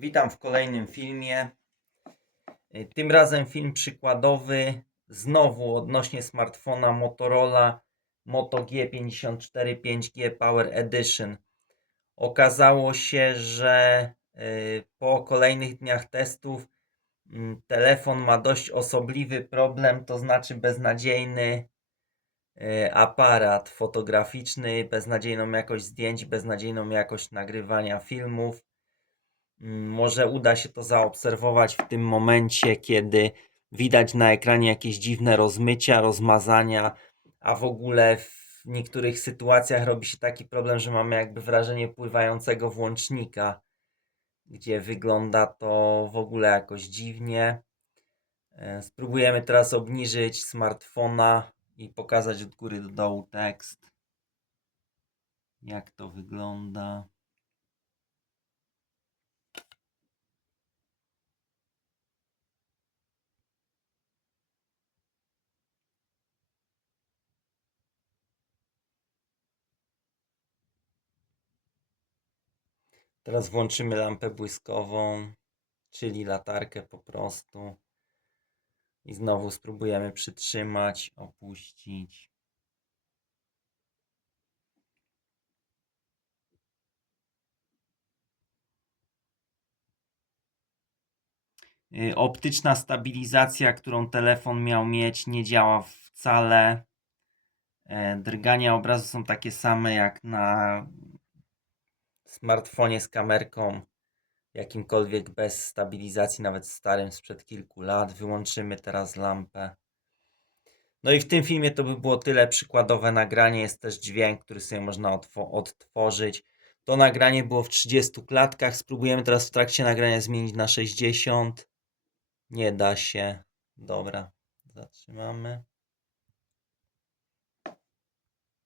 Witam w kolejnym filmie. Y, Tym razem film przykładowy, znowu odnośnie smartfona Motorola Moto G54 5G Power Edition. Okazało się, że y, po kolejnych dniach testów mm, telefon ma dość osobliwy problem, to znaczy beznadziejny y, aparat fotograficzny, beznadziejną jakość zdjęć, beznadziejną jakość nagrywania filmów. Może uda się to zaobserwować w tym momencie, kiedy widać na ekranie jakieś dziwne rozmycia, rozmazania, a w ogóle w niektórych sytuacjach robi się taki problem, że mamy jakby wrażenie pływającego włącznika, gdzie wygląda to w ogóle jakoś dziwnie. E, Spróbujemy teraz obniżyć smartfona i pokazać od góry do dołu tekst. Jak to wygląda. Teraz włączymy lampę błyskową, czyli latarkę po prostu. I znowu spróbujemy przytrzymać, opuścić. Y, Optyczna stabilizacja, którą telefon miał mieć, nie działa wcale. E, Drgania obrazu są takie same jak na smartfonie z kamerką jakimkolwiek bez stabilizacji, nawet starym sprzed kilku lat. Wyłączymy teraz lampę. No i w tym filmie to by było tyle. Przykładowe nagranie jest też dźwięk, który sobie można odtworzyć. To nagranie było w 30 klatkach. Spróbujemy teraz w trakcie nagrania zmienić na 60. Nie da się. Dobra, zatrzymamy.